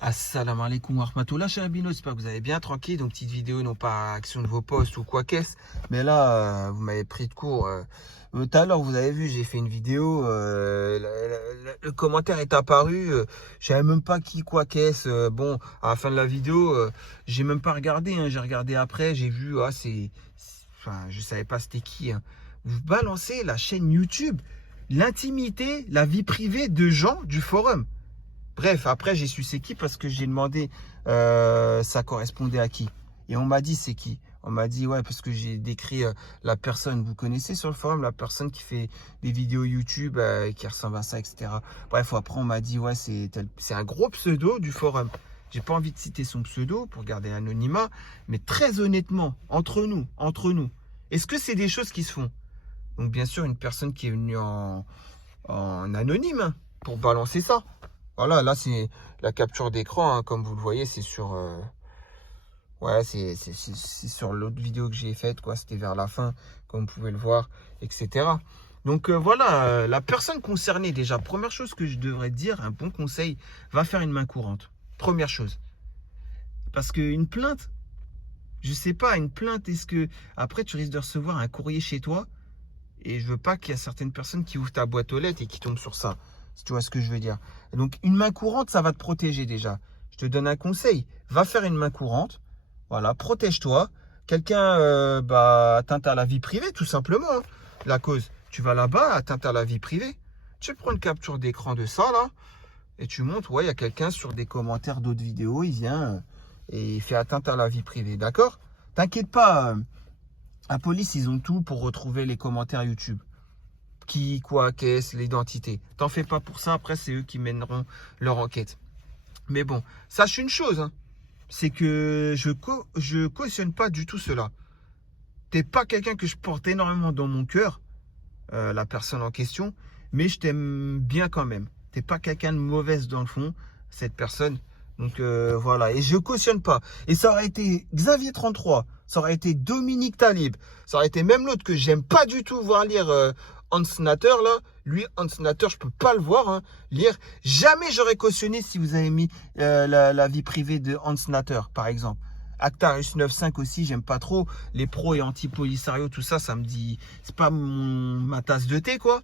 Assalamu alaikum wa rahmatullah, cher Abino, j'espère que vous allez bien, tranquille. Donc, petite vidéo, non pas action de vos posts ou quoi qu'est-ce. Mais là, vous m'avez pris de court. Tout à l'heure, vous avez vu, j'ai fait une vidéo. Le commentaire est apparu. Je savais même pas qui, quoi qu'est-ce. Bon, à la fin de la vidéo, j'ai même pas regardé. Hein, j'ai regardé après, j'ai vu, enfin, je savais pas c'était qui. Hein. Vous balancez la chaîne YouTube, l'intimité, la vie privée de gens du forum. Bref, après, j'ai su c'est qui parce que j'ai demandé ça correspondait à qui. Et on m'a dit c'est qui. On m'a dit ouais parce que j'ai décrit la personne, vous connaissez sur le forum, la personne qui fait des vidéos YouTube qui ressemble à ça, etc. Bref, après on m'a dit ouais c'est un gros pseudo du forum. J'ai pas envie de citer son pseudo pour garder l'anonymat, mais très honnêtement, entre nous, est-ce que c'est des choses qui se font? Donc bien sûr, une personne qui est venue en anonyme hein, pour balancer ça. Voilà, là c'est la capture d'écran, hein, comme vous le voyez, c'est sur, ouais, c'est sur l'autre vidéo que j'ai faite, quoi. C'était vers la fin, comme vous pouvez le voir, etc. Donc voilà, la personne concernée, déjà, première chose que je devrais te dire, un bon conseil, va faire une main courante. Première chose. Parce qu'une plainte, je sais pas, une plainte, est-ce que après tu risques de recevoir un courrier chez toi? Et je veux pas qu'il y a certaines personnes qui ouvrent ta boîte aux lettres et qui tombent sur ça. Si tu vois ce que je veux dire. Donc, une main courante, ça va te protéger déjà. Je te donne un conseil. Va faire une main courante. Voilà, protège-toi. Quelqu'un atteinte à la vie privée, tout simplement. Hein. La cause, tu vas là-bas, atteinte à la vie privée. Tu prends une capture d'écran de ça, là, et tu montres, ouais, il y a quelqu'un sur des commentaires d'autres vidéos, il vient et il fait atteinte à la vie privée. D'accord? T'inquiète pas. La police, ils ont tout pour retrouver les commentaires YouTube. Qui, quoi, qu'est-ce, l'identité. T'en fais pas pour ça, après c'est eux qui mèneront leur enquête. Mais bon, sache une chose, hein, c'est que je cautionne pas du tout cela. T'es pas quelqu'un que je porte énormément dans mon cœur, la personne en question, mais je t'aime bien quand même. T'es pas quelqu'un de mauvaise dans le fond, cette personne. Donc voilà, et je cautionne pas. Et ça aurait été Xavier 33, ça aurait été Dominique Talib, ça aurait été même l'autre que j'aime pas du tout voir lire Hans Natter là. Lui, Hans Natter, je peux pas le voir hein, lire. Jamais j'aurais cautionné si vous avez mis la vie privée de Hans Natter, par exemple. Actarus 95 aussi, j'aime pas trop. Les pros et anti-Polisario, tout ça, ça me dit, c'est pas ma tasse de thé, quoi.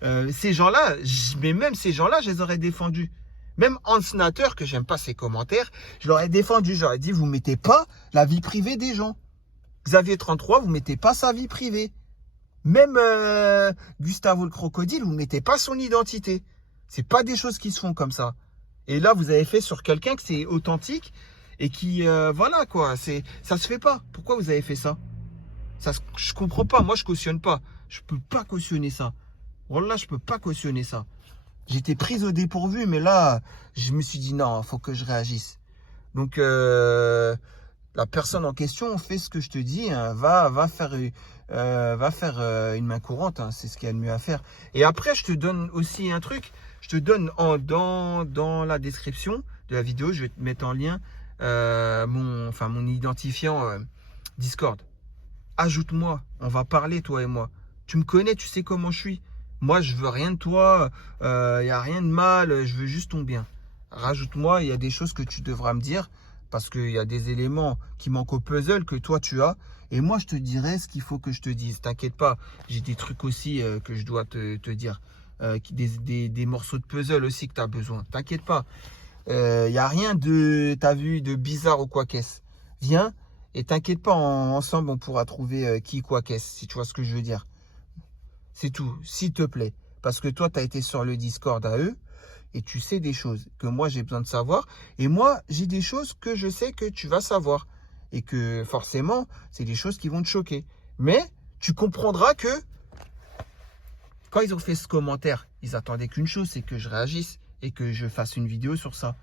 Ces gens-là, mais même ces gens-là, je les aurais défendus. Même Hans Natter, que j'aime pas ses commentaires, je l'aurais défendu. J'aurais dit, vous mettez pas la vie privée des gens. Xavier 33, vous mettez pas sa vie privée. Même Gustavo le crocodile, vous mettez pas son identité. C'est pas des choses qui se font comme ça. Et là, vous avez fait sur quelqu'un que c'est authentique et qui, voilà quoi, ça se fait pas. Pourquoi vous avez fait ça? Je comprends pas. Moi, je cautionne pas. Je peux pas cautionner ça. Voilà, je peux pas cautionner ça. J'étais prise au dépourvu, mais là, je me suis dit non, faut que je réagisse. Donc, la personne en question fait ce que je te dis, hein, va faire une main courante, hein, c'est ce qu'il y a de mieux à faire. Et après, je te donne aussi un truc. Je te donne dans la description de la vidéo, je vais te mettre en lien mon identifiant Discord. Ajoute-moi, on va parler toi et moi. Tu me connais, tu sais comment je suis. Moi, je veux rien de toi, il n'y a rien de mal, je veux juste ton bien. Rajoute-moi, il y a des choses que tu devras me dire parce qu'il y a des éléments qui manquent au puzzle que toi tu as. Et moi, je te dirai ce qu'il faut que je te dise. T'inquiète pas, j'ai des trucs aussi que je dois te dire. Des morceaux de puzzle aussi que tu as besoin. T'inquiète pas. Il n'y a rien t'as vu, de bizarre ou quoi qu'est-ce. Viens et t'inquiète pas, ensemble on pourra trouver qui quoi qu'est-ce, si tu vois ce que je veux dire. C'est tout, s'il te plaît. Parce que toi, tu as été sur le Discord à eux et tu sais des choses que moi, j'ai besoin de savoir. Et moi, j'ai des choses que je sais que tu vas savoir. Et que forcément, c'est des choses qui vont te choquer. Mais tu comprendras que quand ils ont fait ce commentaire, ils attendaient qu'une chose, c'est que je réagisse et que je fasse une vidéo sur ça.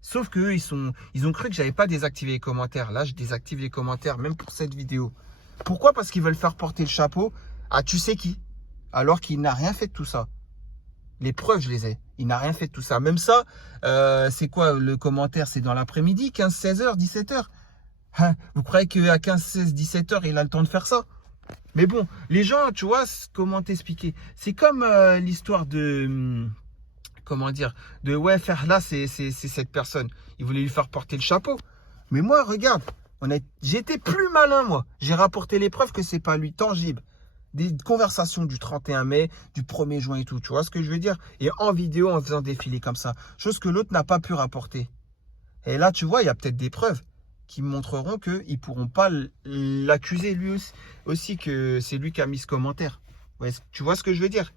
Sauf qu'eux, ils ont cru que j'avais pas désactivé les commentaires. Là, je désactive les commentaires, même pour cette vidéo. Pourquoi? Parce qu'ils veulent faire porter le chapeau à tu sais qui. Alors qu'il n'a rien fait de tout ça. Les preuves, je les ai. Il n'a rien fait de tout ça. Même ça, c'est quoi le commentaire? C'est dans l'après-midi, 15, 16h, 17h. Hein, vous croyez qu'à 15, 16, 17h, il a le temps de faire ça? Mais bon, les gens, tu vois, comment t'expliquer? C'est comme l'histoire de... comment dire, de ouais, faire là, c'est cette personne. Il voulait lui faire porter le chapeau. Mais moi, regarde, j'étais plus malin, moi. J'ai rapporté les preuves que c'est pas lui, tangible. Des conversations du 31 mai, du 1er juin et tout. Tu vois ce que je veux dire? Et en vidéo, en faisant défiler comme ça. Chose que l'autre n'a pas pu rapporter. Et là, tu vois, il y a peut-être des preuves qui montreront qu'ils ne pourront pas l'accuser lui aussi que c'est lui qui a mis ce commentaire. Ouais, tu vois ce que je veux dire?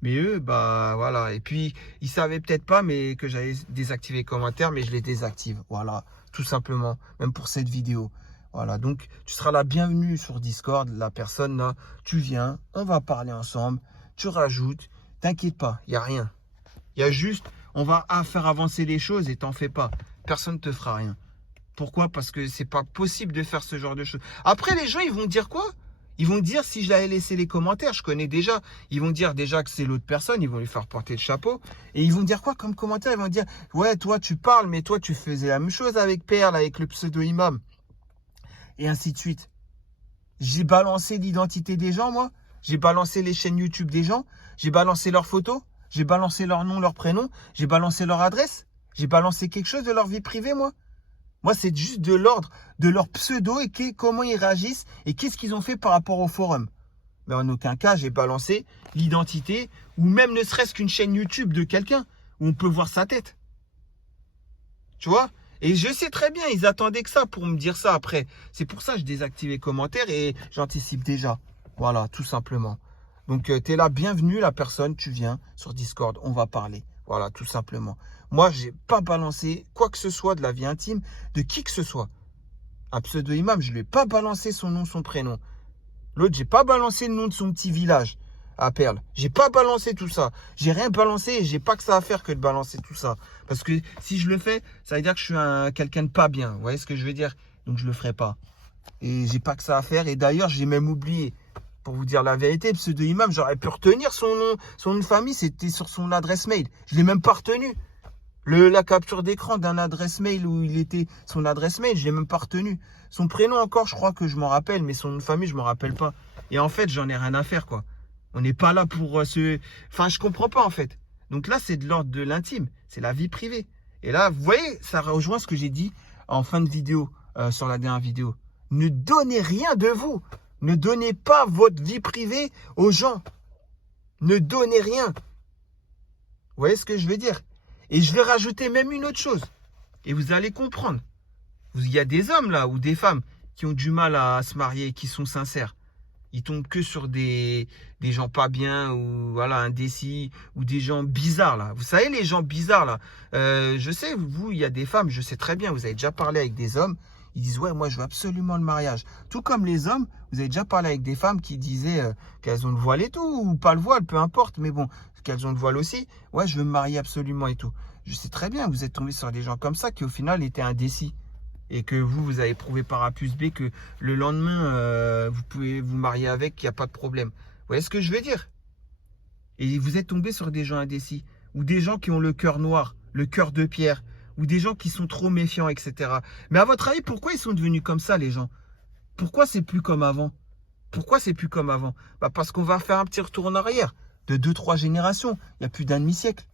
Mais eux, bah voilà. Et puis, ils savaient peut-être pas mais que j'avais désactivé les commentaires, mais je les désactive. Voilà, tout simplement. Même pour cette vidéo. Voilà, donc tu seras la bienvenue sur Discord. La personne là, tu viens, on va parler ensemble. Tu rajoutes, t'inquiète pas, il n'y a rien. Il y a juste, on va faire avancer les choses et t'en fais pas. Personne ne te fera rien. Pourquoi? Parce que c'est pas possible de faire ce genre de choses. Après, les gens, ils vont dire quoi? Ils vont dire, si je l'avais laissé les commentaires, je connais déjà, ils vont dire déjà que c'est l'autre personne, ils vont lui faire porter le chapeau. Et ils vont dire quoi comme commentaire? Ils vont dire, ouais, toi, tu parles, mais toi, tu faisais la même chose avec Perle, avec le pseudo-imam. Et ainsi de suite. J'ai balancé l'identité des gens, moi. J'ai balancé les chaînes YouTube des gens. J'ai balancé leurs photos. J'ai balancé leur nom, leur prénom. J'ai balancé leur adresse. J'ai balancé quelque chose de leur vie privée, moi. Moi, c'est juste de l'ordre de leur pseudo et comment ils réagissent et qu'est-ce qu'ils ont fait par rapport au forum. Mais en aucun cas, j'ai balancé l'identité ou même ne serait-ce qu'une chaîne YouTube de quelqu'un où on peut voir sa tête. Tu vois? Et je sais très bien, ils attendaient que ça pour me dire ça après. C'est pour ça que je désactive les commentaires et j'anticipe déjà. Voilà, tout simplement. Donc, tu es là, bienvenue la personne, tu viens sur Discord, on va parler. Voilà, tout simplement. Moi, je n'ai pas balancé quoi que ce soit de la vie intime de qui que ce soit. Un pseudo-imam, je ne lui ai pas balancé son nom, son prénom. L'autre, je n'ai pas balancé le nom de son petit village à Perle. J'ai pas balancé tout ça. J'ai rien balancé et j'ai pas que ça à faire que de balancer tout ça. Parce que si je le fais, ça veut dire que je suis quelqu'un de pas bien. Vous voyez ce que je veux dire? Donc je le ferai pas. Et j'ai pas que ça à faire. Et d'ailleurs, j'ai même oublié. Pour vous dire la vérité, pseudo-imam, j'aurais pu retenir son nom de famille, c'était sur son adresse mail. Je l'ai même pas retenu. La capture d'écran d'un adresse mail où il était son adresse mail, je l'ai même pas retenu. Son prénom encore, je crois que je m'en rappelle, mais son nom de famille, je m'en rappelle pas. Et en fait, j'en ai rien à faire, quoi. On n'est pas là pour Enfin, je comprends pas, en fait. Donc là, c'est de l'ordre de l'intime. C'est la vie privée. Et là, vous voyez, ça rejoint ce que j'ai dit en fin de vidéo, sur la dernière vidéo. Ne donnez rien de vous. Ne donnez pas votre vie privée aux gens. Ne donnez rien. Vous voyez ce que je veux dire? Et je vais rajouter même une autre chose. Et vous allez comprendre. Il y a des hommes là ou des femmes qui ont du mal à se marier, qui sont sincères. Ils tombent que sur des gens pas bien ou voilà, indécis ou des gens bizarres là. Vous savez les gens bizarres là. Je sais, vous, il y a des femmes, je sais très bien, vous avez déjà parlé avec des hommes. Ils disent ouais, moi je veux absolument le mariage. Tout comme les hommes, vous avez déjà parlé avec des femmes qui disaient qu'elles ont le voile et tout, ou pas le voile, peu importe, mais bon, qu'elles ont le voile aussi. Ouais, je veux me marier absolument et tout. Je sais très bien, vous êtes tombé sur des gens comme ça qui au final étaient indécis. Et que vous avez prouvé par A plus B que le lendemain, vous pouvez vous marier avec, qu'il n'y a pas de problème. Vous voyez ce que je veux dire? Et vous êtes tombé sur des gens indécis, ou des gens qui ont le cœur noir, le cœur de pierre, ou des gens qui sont trop méfiants, etc. Mais à votre avis, pourquoi ils sont devenus comme ça, les gens? Pourquoi c'est plus comme avant? Pourquoi c'est plus comme avant? Bah parce qu'on va faire un petit retour en arrière, de 2-3 générations, il y a plus d'un demi-siècle.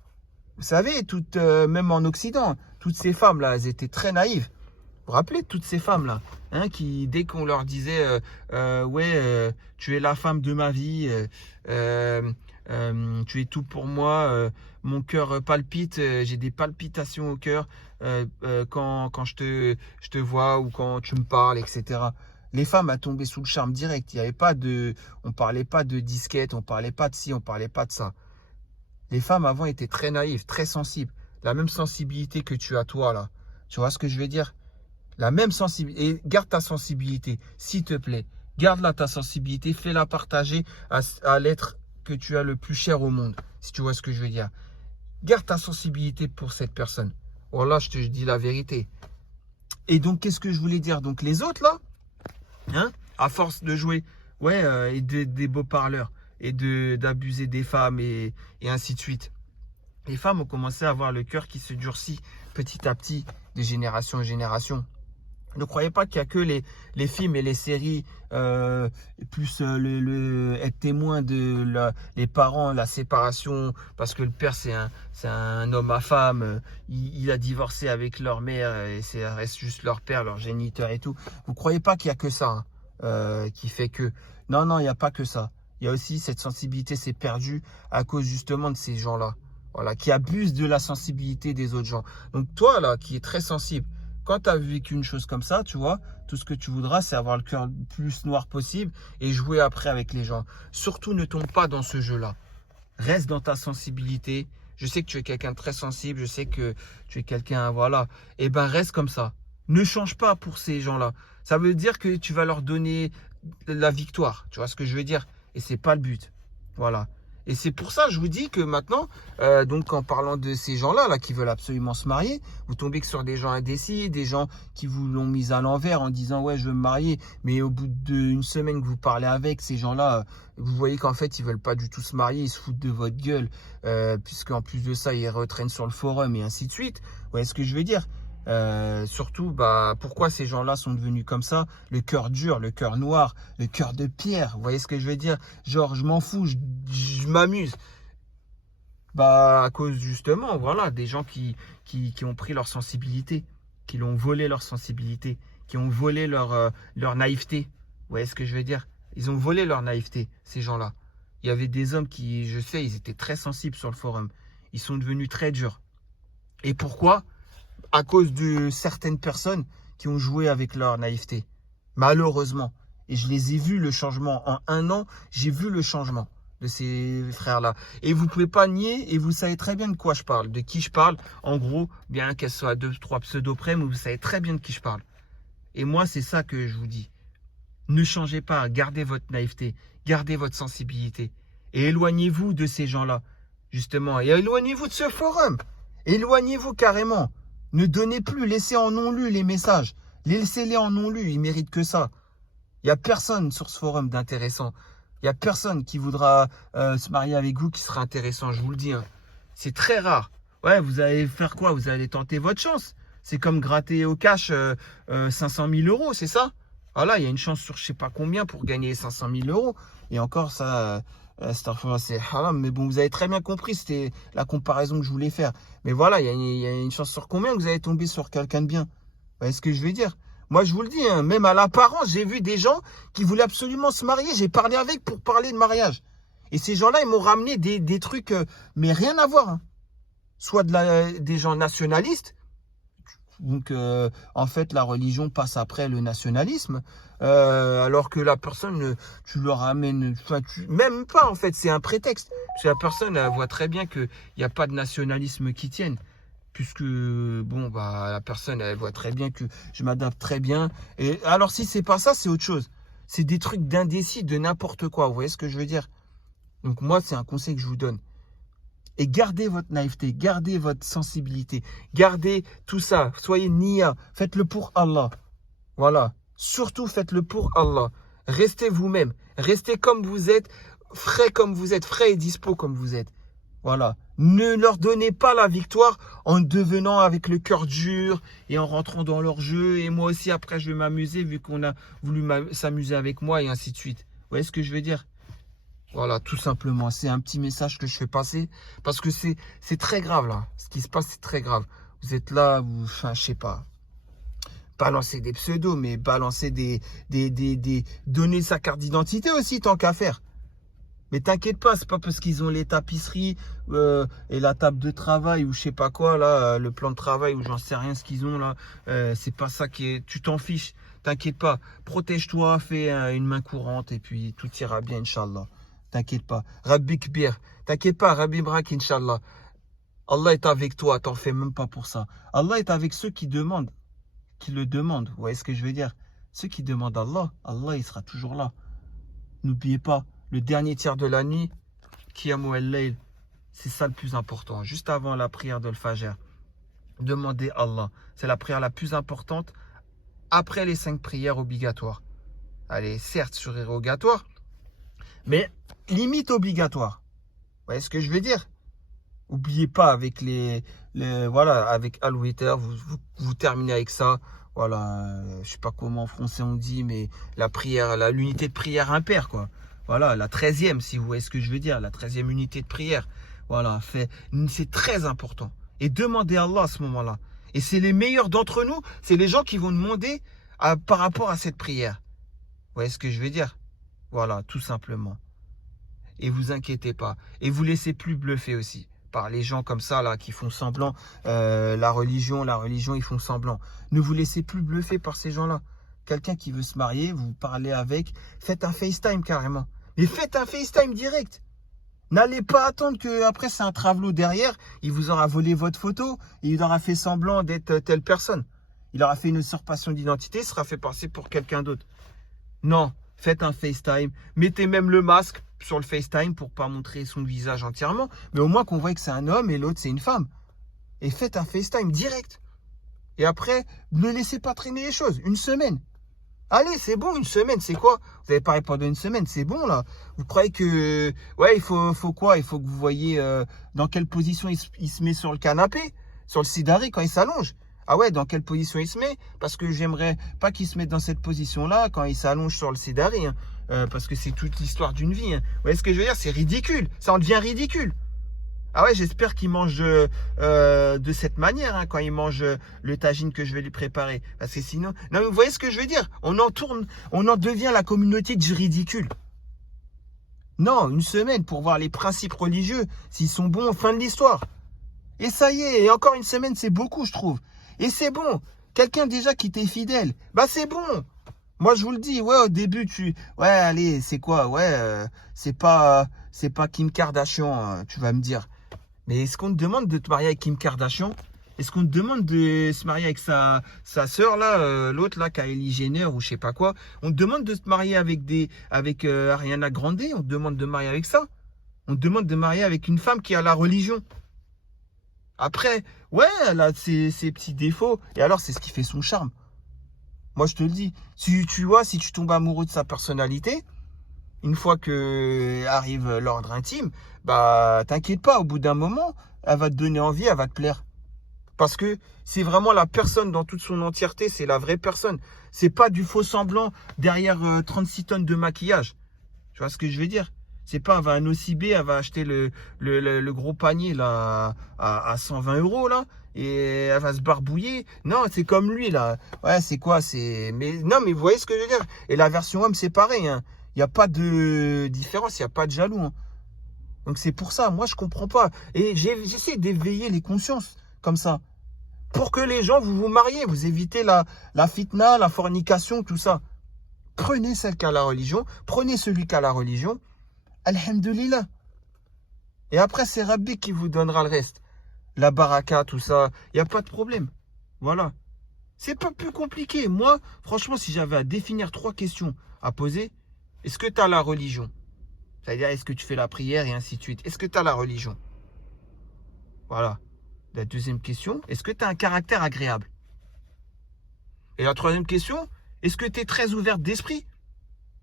Vous savez, même en Occident, toutes ces femmes-là, elles étaient très naïves. Vous vous rappelez de toutes ces femmes-là, hein, qui, dès qu'on leur disait ouais, tu es la femme de ma vie, tu es tout pour moi, mon cœur palpite, j'ai des palpitations au cœur quand je te vois ou quand tu me parles, etc. Les femmes a tombé sous le charme direct. Il y avait pas on parlait pas de disquette, on parlait pas de ci, on parlait pas de ça. Les femmes avant étaient très naïves, très sensibles. La même sensibilité que tu as toi là. Tu vois ce que je veux dire? La même sensibilité. Et garde ta sensibilité, s'il te plaît. Garde-la ta sensibilité, fais-la partager à l'être que tu as le plus cher au monde. Si tu vois ce que je veux dire. Garde ta sensibilité pour cette personne. Oh là, je te dis la vérité. Et donc, qu'est-ce que je voulais dire? Donc, les autres là, hein, à force de jouer, ouais, et des beaux parleurs, et d'abuser des femmes, et ainsi de suite. Les femmes ont commencé à avoir le cœur qui se durcit petit à petit, de génération en génération. Ne croyez pas qu'il n'y a que les films et les séries, plus être témoin de les parents, la séparation, parce que le père c'est un homme à femme, il a divorcé avec leur mère et ça reste juste leur père, leur géniteur et tout. Vous ne croyez pas qu'il n'y a que ça, hein, qui fait que... Non, non, il n'y a pas que ça. Il y a aussi cette sensibilité s'est perdue à cause justement de ces gens-là. Voilà, qui abusent de la sensibilité des autres gens. Donc toi, là, qui est très sensible, quand tu as vécu une chose comme ça, tu vois, tout ce que tu voudras, c'est avoir le cœur le plus noir possible et jouer après avec les gens. Surtout, ne tombe pas dans ce jeu-là. Reste dans ta sensibilité. Je sais que tu es quelqu'un de très sensible. Je sais que tu es quelqu'un, voilà. Eh ben, reste comme ça. Ne change pas pour ces gens-là. Ça veut dire que tu vas leur donner la victoire. Tu vois ce que je veux dire? Et c'est pas le but. Voilà. Et c'est pour ça que je vous dis que maintenant, donc en parlant de ces gens-là là, qui veulent absolument se marier, vous tombez que sur des gens indécis, des gens qui vous l'ont mis à l'envers en disant ouais je veux me marier, mais au bout d'une semaine que vous parlez avec ces gens-là, vous voyez qu'en fait ils veulent pas du tout se marier, ils se foutent de votre gueule, puisqu'en plus de ça ils retraînent sur le forum et ainsi de suite. Vous voyez ce que je veux dire? Surtout, bah, pourquoi ces gens-là sont devenus comme ça? Le cœur dur, le cœur noir, le cœur de pierre. Vous voyez ce que je veux dire? Genre, je m'en fous, je m'amuse. Bah, à cause justement, voilà, des gens qui ont pris leur sensibilité, qui l'ont volé leur sensibilité, qui ont volé leur naïveté. Vous voyez ce que je veux dire? Ils ont volé leur naïveté, ces gens-là. Il y avait des hommes qui, je sais, ils étaient très sensibles sur le forum. Ils sont devenus très durs. Et pourquoi? À cause de certaines personnes qui ont joué avec leur naïveté. Malheureusement. Et je les ai vus le changement. En un an, j'ai vu le changement de ces frères-là. Et vous ne pouvez pas nier, et vous savez très bien de quoi je parle, de qui je parle. En gros, bien qu'elle soit 2-3 pseudos près, mais vous savez très bien de qui je parle. Et moi, c'est ça que je vous dis. Ne changez pas, gardez votre naïveté, gardez votre sensibilité. Et éloignez-vous de ces gens-là, justement. Et éloignez-vous de ce forum. Éloignez-vous carrément. Ne donnez plus, laissez en non-lu les messages. Laissez-les en non-lu, ils méritent que ça. Il n'y a personne sur ce forum d'intéressant. Il n'y a personne qui voudra se marier avec vous qui sera intéressant, je vous le dis. Hein. C'est très rare. Ouais, vous allez faire quoi? Vous allez tenter votre chance. C'est comme gratter au cash 500 000 euros, c'est ça? Voilà, il y a une chance sur je sais pas combien pour gagner 500 000 euros. Et encore, ça, c'est haram. Mais bon, vous avez très bien compris, c'était la comparaison que je voulais faire. Mais voilà, il y a une chance sur combien que vous allez tomber sur quelqu'un de bien? Vous voyez ce que je veux dire? Moi, je vous le dis, hein, même à l'apparence, j'ai vu des gens qui voulaient absolument se marier. J'ai parlé avec pour parler de mariage. Et ces gens-là, ils m'ont ramené des trucs, mais rien à voir. Hein. Soit des gens nationalistes. Donc, en fait, la religion passe après le nationalisme, alors que la personne, tu leur ramènes, enfin, même pas en fait, c'est un prétexte. Parce que la personne, elle voit très bien qu'il n'y a pas de nationalisme qui tienne. Puisque, bon, bah, la personne, elle voit très bien que je m'adapte très bien. Et alors, si c'est pas ça, c'est autre chose. C'est des trucs d'indécis, de n'importe quoi. Vous voyez ce que je veux dire? Donc, moi, c'est un conseil que je vous donne. Et gardez votre naïveté, gardez votre sensibilité, gardez tout ça. Soyez niya, faites-le pour Allah. Voilà. Surtout faites-le pour Allah. Restez vous-même, restez comme vous êtes, frais et dispo comme vous êtes. Voilà. Ne leur donnez pas la victoire en devenant avec le cœur dur et en rentrant dans leur jeu. Et moi aussi, après, je vais m'amuser vu qu'on a voulu s'amuser avec moi et ainsi de suite. Vous voyez ce que je veux dire? Voilà, tout simplement. C'est un petit message que je fais passer parce que c'est très grave là. Ce qui se passe, c'est très grave. Vous êtes là, enfin, je sais pas. Balancer des pseudos, mais balancer donner sa carte d'identité aussi, tant qu'à faire. Mais t'inquiète pas, c'est pas parce qu'ils ont les tapisseries et la table de travail ou je sais pas quoi, là, le plan de travail ou j'en sais rien ce qu'ils ont là. C'est pas ça qui est. Tu t'en fiches, t'inquiète pas. Protège-toi, fais une main courante et puis tout ira bien, Inch'Allah. T'inquiète pas. Rabbi Kbir. T'inquiète pas, Rabbi Brak, Inch'Allah. Allah est avec toi, t'en fais même pas pour ça. Allah est avec ceux qui demandent, qui le demandent. Vous voyez ce que je veux dire? Ceux qui demandent Allah, Allah il sera toujours là. N'oubliez pas, le dernier tiers de la nuit, Qiyamul al-Layl, c'est ça le plus important. Juste avant la prière de l'Fajr. Demandez Allah. C'est la prière la plus importante après les 5 prières obligatoires. Elle est certes surérogatoire, mais limite obligatoire. Vous voyez ce que je veux dire? N'oubliez pas avec voilà, avec Al-Witr, vous terminez avec ça. voilà, je sais pas comment en français on dit, mais la prière, l'unité de prière impaire, quoi. Voilà, la 13e, si vous voyez ce que je veux dire, la 13e unité de prière. Voilà, c'est très important. Et demandez à Allah à ce moment-là. Et c'est les meilleurs d'entre nous, c'est les gens qui vont demander par rapport à cette prière. Vous voyez ce que je veux dire? Voilà, tout simplement. Et vous inquiétez pas. Et vous laissez plus bluffer aussi par les gens comme ça là qui font semblant. La religion, ils font semblant. Ne vous laissez plus bluffer par ces gens-là. Quelqu'un qui veut se marier, vous parlez avec, faites un FaceTime carrément. Mais faites un FaceTime direct. N'allez pas attendre qu'après c'est un travelot derrière, il vous aura volé votre photo, et il aura fait semblant d'être telle personne. Il aura fait une usurpation d'identité, sera fait passer pour quelqu'un d'autre. Non, faites un FaceTime. Mettez même le masque sur le FaceTime pour pas montrer son visage entièrement. Mais au moins qu'on voit que c'est un homme et l'autre c'est une femme. Et faites un FaceTime direct. Et après, ne laissez pas traîner les choses. Une semaine. Allez, c'est bon, une semaine, c'est quoi? Vous avez parlé pendant une semaine, c'est bon là. Vous croyez que... Ouais, il faut quoi? Il faut que vous voyez dans quelle position il se met sur le canapé, sur le sidari quand il s'allonge. Ah ouais, dans quelle position il se met? Parce que j'aimerais pas qu'il se mette dans cette position-là quand il s'allonge sur le sidari. Hein, parce que c'est toute l'histoire d'une vie. Hein. Vous voyez ce que je veux dire? C'est ridicule. Ça en devient ridicule. Ah ouais, j'espère qu'il mange de cette manière hein, quand il mange le tagine que je vais lui préparer. Parce que sinon... Non, mais vous voyez ce que je veux dire? On en devient la communauté du ridicule. Non, une semaine pour voir les principes religieux, s'ils sont bons, fin de l'histoire. Et ça y est, et encore une semaine, c'est beaucoup, je trouve. Et c'est bon. Quelqu'un déjà qui t'est fidèle, bah c'est bon. Moi, je vous le dis, ouais, au début, ouais, allez, c'est quoi? Ouais, c'est pas Kim Kardashian, tu vas me dire. Mais est-ce qu'on te demande de te marier avec Kim Kardashian? Est-ce qu'on te demande de se marier avec sa sœur, là, l'autre, là, Kylie Jenner, ou je sais pas quoi? On te demande de te marier avec Ariana Grande? On te demande de marier avec ça? On te demande de marier avec une femme qui a la religion? Après, ouais, elle a ses petits défauts. Et alors, c'est ce qui fait son charme. Moi, je te le dis. Si tu tombes amoureux de sa personnalité, une fois que arrive l'ordre intime, bah, t'inquiète pas, au bout d'un moment, elle va te donner envie, elle va te plaire. Parce que c'est vraiment la personne dans toute son entièreté, c'est la vraie personne. C'est pas du faux semblant derrière 36 tonnes de maquillage. Tu vois ce que je veux dire? C'est pas, elle va à Nocibé, elle va acheter le gros panier là à 120 € là, et elle va se barbouiller. Non, c'est comme lui là. Ouais, c'est quoi? Non, mais vous voyez ce que je veux dire? Et la version homme, c'est pareil. Hein. Il n'y a pas de différence, il n'y a pas de jaloux. Hein. Donc c'est pour ça, moi je comprends pas. Et j'essaie d'éveiller les consciences comme ça. Pour que les gens, vous mariez, vous évitez la fitna, la fornication, tout ça. Prenez celle qui a la religion, prenez celui qui a la religion. Alhamdulillah. Et après, c'est Rabbi qui vous donnera le reste. La baraka, tout ça, il n'y a pas de problème. Voilà. C'est pas plus compliqué. Moi, franchement, si j'avais à définir 3 questions à poser, est-ce que tu as la religion? C'est-à-dire, est-ce que tu fais la prière et ainsi de suite? Est-ce que tu as la religion? Voilà. La deuxième question, est-ce que tu as un caractère agréable? Et la troisième question, est-ce que tu es très ouverte d'esprit?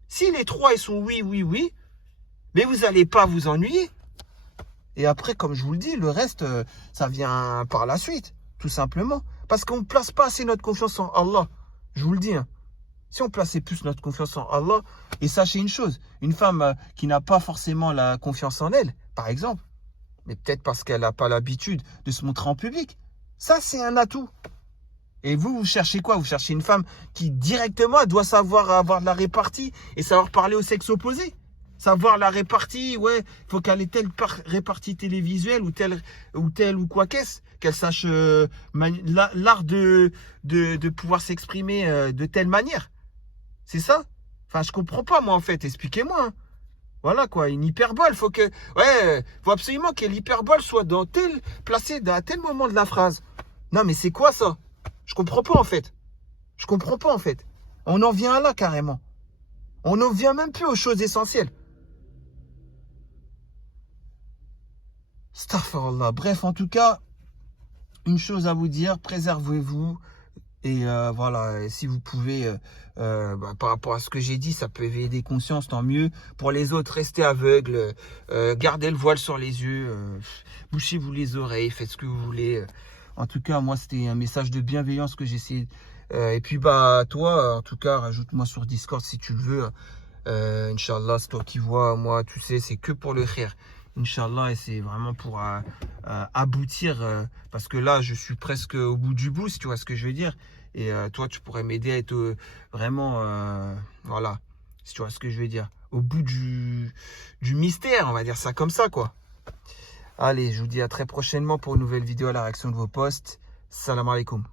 Si les 3 ils sont oui, oui, oui, mais vous n'allez pas vous ennuyer. Et après, comme je vous le dis, le reste, ça vient par la suite, tout simplement. Parce qu'on ne place pas assez notre confiance en Allah. Je vous le dis. Hein. Si on plaçait plus notre confiance en Allah, et sachez une chose, une femme qui n'a pas forcément la confiance en elle, par exemple, mais peut-être parce qu'elle n'a pas l'habitude de se montrer en public, ça c'est un atout. Et vous cherchez quoi? Vous cherchez une femme qui directement elle doit savoir avoir de la répartie et savoir parler au sexe opposé. Savoir la répartie, ouais, il faut qu'elle ait telle répartie télévisuelle ou telle ou quoi qu'est-ce, qu'elle sache l'art de pouvoir s'exprimer de telle manière. C'est ça? Enfin, je comprends pas, moi, en fait. Expliquez-moi. Hein. Voilà, quoi. Une hyperbole. Faut absolument que l'hyperbole soit placée à tel moment de la phrase. Non, mais c'est quoi ça? Je comprends pas, en fait. Je comprends pas, en fait. On en vient là, carrément. On n'en vient même plus aux choses essentielles. Astaghfirullah. Bref, en tout cas, une chose à vous dire, préservez-vous. Et voilà, si vous pouvez, par rapport à ce que j'ai dit, ça peut éveiller des consciences, tant mieux. Pour les autres, restez aveugles, gardez le voile sur les yeux, bouchez-vous les oreilles, faites ce que vous voulez. En tout cas, moi, c'était un message de bienveillance que j'essaie Et puis bah toi, en tout cas, rajoute-moi sur Discord si tu le veux. Inch'Allah, c'est toi qui vois. Moi, tu sais, c'est que pour le rire. Inch'Allah, et c'est vraiment pour aboutir. Parce que là, je suis presque au bout du bout, si tu vois ce que je veux dire. Et toi, tu pourrais m'aider à être vraiment, voilà, si tu vois ce que je veux dire, au bout du mystère, on va dire ça comme ça, quoi. Allez, je vous dis à très prochainement pour une nouvelle vidéo à la réaction de vos posts. Salam alaikum.